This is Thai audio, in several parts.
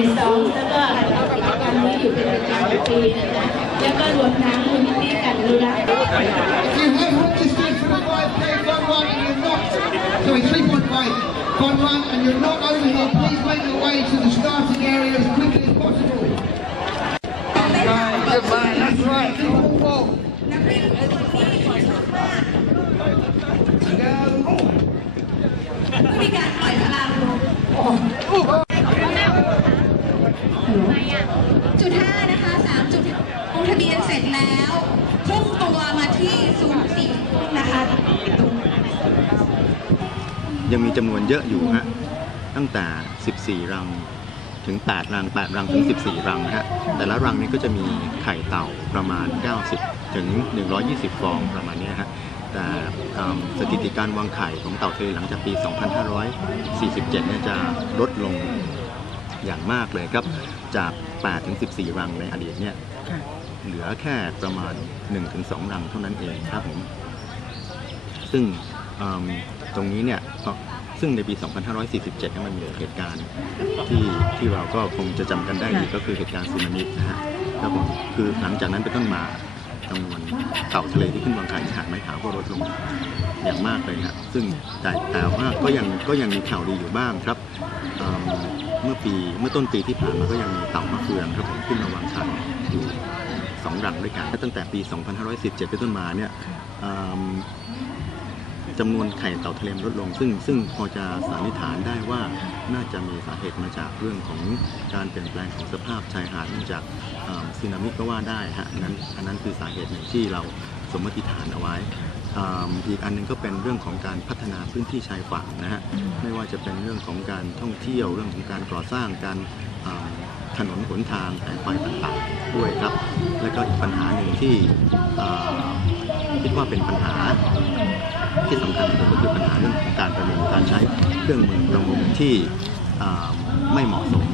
เรเนซองส์แล้วก็กิจกรรมนี้อยู่เป็นประจำทุกปีนะคะแล้วก็รวมทั้งมูลนิธิการอนุรักษ์ If you have registered for the 5K Fun Run and you're not, sorry, 3.5 Fun Run and you're not over here, please make your way to the starting area as quickly as possible. ถ้านะคะ 3 จุดลงทะเบียนเสร็จแล้วพุ่งตัวมาที่ 04 นะคะ ยังมีจำนวนเยอะอยู่ฮะ ตั้งแต่ 14 รัง ถึง 8 รัง 8 รังถึง 14 รังฮะ แต่ละรังนี้ก็จะมีไข่เต่าประมาณ 90 ถึง 120 ฟองประมาณนี้ฮะแต่สถิติการวางไข่ของเต่าทะเลหลังจากปี 2547 เนี่ยจะลดลง อย่างมากเลยครับ จาก 8 ถึง 14 รังในอดีตเนี่ยเหลือแค่ประมาณ1-2รังเท่านั้นเองครับผม ซึ่งอืมตรงนี้เนี่ยก็ซึ่งในปี 2547เนี่ยมันมีเหตุการณ์ที่ที่เราก็คงจะจำกันได้ดีก็คือเหตุการณ์สึนามินะฮะครับผมคือหลังจากนั้นเป็นต้นมาจำนวนเต่าทะเลที่ขึ้นวางไข่ที่หาดไม้ขาวก็ลดลงอย่างมากเลยฮะซึ่งแต่แต่ว่าก็ยังก็ยังมีข่าวดีอยู่บ้างครับอืม เมื่อปีเมื่อต้นปีที่ผ่านมาก็ยังมีเต่ามะเฟืองครับผมขึ้นมาวางไข่อยู่สองรังด้วยกันและตั้งแต่ปี 2517 เป็นต้นมาเนี่ยจำนวนไข่เต่าทะเลลดลง ซึ่งซึ่งพอจะสันนิษฐานได้ว่าน่าจะมีสาเหตุมาจากเรื่องของการเปลี่ยนแปลงของสภาพชายหาดเนื่องจากอืมสึนามิก็ว่าได้ฮะนั้นอันนั้นคือสาเหตุหนึ่งที่เราสมมติฐานเอาไว้ อืมอีกอันหนึงก็เป็นเรื่องของการพัฒนาพื้นที่ชายฝั่งนะฮะไม่ว่าจะเป็นเรื่องของการท่องเที่ยวเรื่องของการก่อสร้างการอืมถนนหนทางแสงไฟต่างๆด้วยครับ และก็อีกปัญหาหนึ่งที่เอ่อคิดว่าเป็นปัญหาที่สำคัญที่สุดก็คือปัญหาเรื่องของการประมงการใช้เครื่องมือประมงที่เอ่อไม่เหมาะสม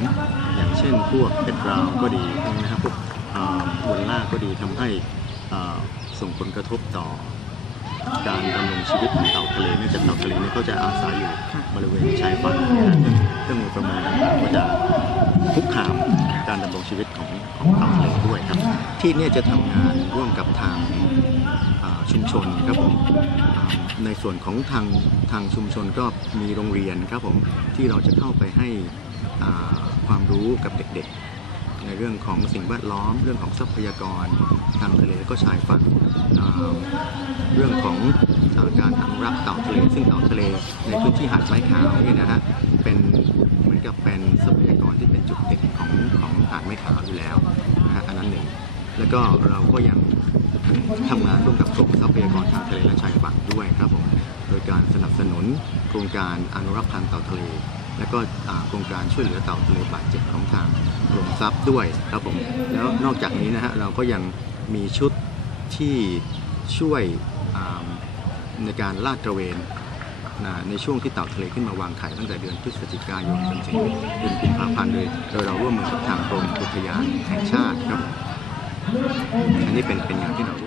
อย่างเช่นพวกเพชรราวก็ดีพวกนี้นะครับพวกเอ่อวลล่าก็ดีทำให้เอ่อส่งผลกระทบต่อ การดำรงชีวิตของเต่าทะเลเนื่องจากเต่าทะเลเนี่ยเขาจะอาศัยอยู่บริเวณชายฝั่งนะซึ่งเครื่องมือประมงต่างๆก็จะคุกคามการดำรงชีวิตของของเต่าทะเลด้วยครับ ที่เนี่ยจะทำงานร่วมกับทางอ่าชุมชนครับผมอ่าในส่วนของทางทางชุมชนก็มีโรงเรียนครับผมที่เราจะเข้าไปให้อ่าความรู้กับเด็กๆ ในเรื่องของสิ่งแวดล้อม เรื่องของทรัพยากรทางทะเลและก็ชายฝั่งเรื่องของการอนุรักษ์เต่าทะเลซึ่งเต่าทะเลในพื้นที่หาดไม้ขาวเนี่ยนะฮะเป็นเหมือนกับเป็นทรัพยากรที่เป็นจุดเด่นของของหาดไม้ขาวอยู่แล้วนะฮะอันนั้นหนึ่งแล้วก็เราก็ยังทำงานร่วมกับกรมทรัพยากรทางทะเลและชายฝั่งด้วยครับผมโดยการสนับสนุนโครงการอนุรักษ์พันธุ์เต่าทะเล และก็โครงการช่วยเหลือเต่าทะเลบาดเจ็บของทางกรมทรัพย์ด้วยครับผมแล้วนอกจากนี้นะฮะเราก็ยังมีชุดที่ช่วยในการลาดตระเวนในช่วงที่เต่าทะเลขึ้นมาวางไข่ตั้งแต่เดือนพฤศจิกายนจนถึงเดือนกุมภาพันธ์เลยโดยเราร่วมมือกับทางกรมอุทยานแห่งชาติครับอันนี้เป็นเป็นงานที่เราร่วม